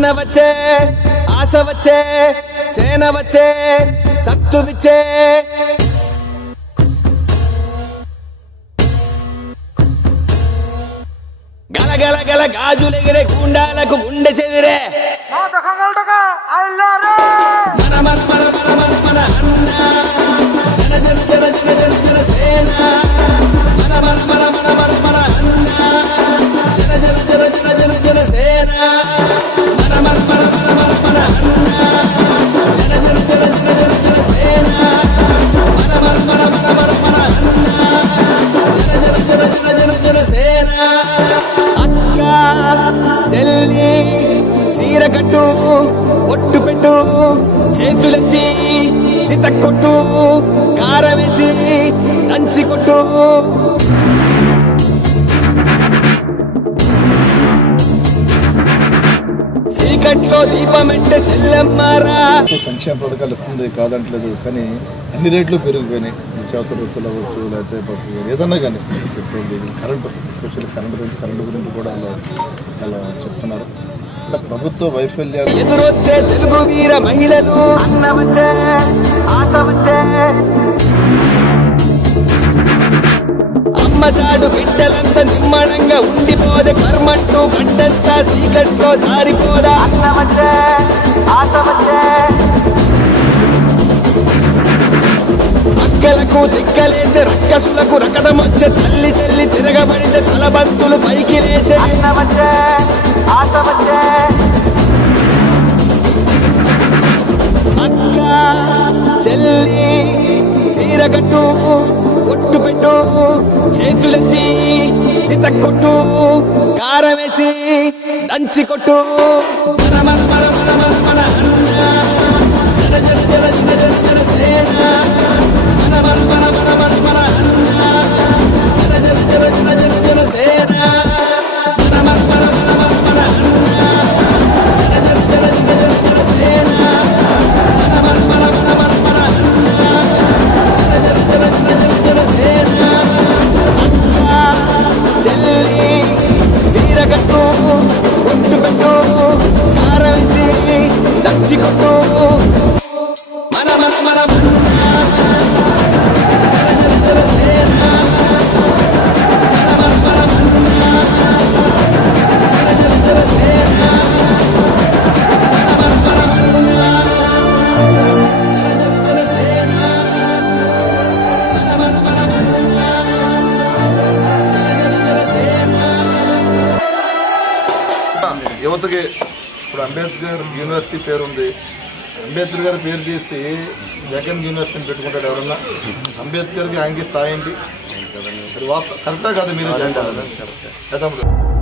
అన్న వచ్చే ఆశ వచ్చే సేన వచ్చే సత్తు విచ్చే గలగల గల గాజులెగిరే గుండాలకు గుండె చెదిరే మన మన మన మన మన మన అన్న జన జన జన జన జన జన సేన మన మన మన మన మన మన అన్న జన జన జన జన జన జన సేన మన మన మన మన మన మన అన్న జన జన జన జన జన జన సేన మన మన మన మన మన మన అన్న జన జన జన జన జన జన సేన అక్క చెల్లి చీర కట్టు ఒట్టు పెట్టు చేతులెత్తి చితక్కొట్టు కారవేసి దంచి కొట్టు చీకట్లో దీపమంటే సెల్లమ్మారా. సంక్షేమ పథకాలు ఇస్తుంది కాదంటలేదు, కానీ అన్ని రేట్లు పెరిగిపోయినాయి. నిత్యావసర వస్తువులు అవ్వచ్చు, లేకపోతే ఏదన్నా కానీ petrol, diesel, current, especially current గురించి కూడా అలా చెప్తున్నారు. ప్రభుత్వ వైఫల్యాలు ఎదురొచ్చే తెలుగు వీర మహిళలు అన్న వచ్చే ఆశ వచ్చే అమ్మసాడు బిడ్డలంతా నిమ్మడంగా ఉండిపోదే కర్మంటూ గడ్డంతా సీకట్లో జారిపోదా అన్న వచ్చే ఆశ వచ్చే అక్కలకు దిక్కలేసే రక్కసులకు రకటమొచ్చే తల్లి చెల్లి తిరగబడితే తలబంతులు పైకి లేచే అన్న వచ్చే ఆశ వచ్చే అక్క చెల్లి చీర కట్టు ఒట్టు పెట్టు చేతులెత్తి చితక్కొట్టు కారవేసి దంచి కొట్టు మన మన మన మన మన మన అన్న జన జన జన జన జన జన సేన మన మన మన మన మన మన అన్న జన జన జన జన జన జన సేన మన మన మన మన మన మన అన్న జన జన జన జన జన జన సేన మన మన మన మన మన మన అన్న జన జన జన జన జన సేన అక్క చెల్లి చీర కట్టు ఒట్టు పెట్టు కారం వేసి దంచి కొట్టు మన మన మన జన జన జన సేన మన మన మన జన జన జన సేన మన మన మన జన జన సేన మన మన మన జన జన సేన. యువతకి ఇప్పుడు అంబేద్కర్ యూనివర్సిటీ పేరు ఉంది. అంబేద్కర్ గారి పేరు తీసి జగన్ యూనివర్సిటీని పెట్టుకుంటాడు ఎవరన్నా? అంబేద్కర్కి ఆయనకి స్థాయి ఏంటి? అది వాస్తవం కరెక్టా కాదు? మీరు చెప్పాలి.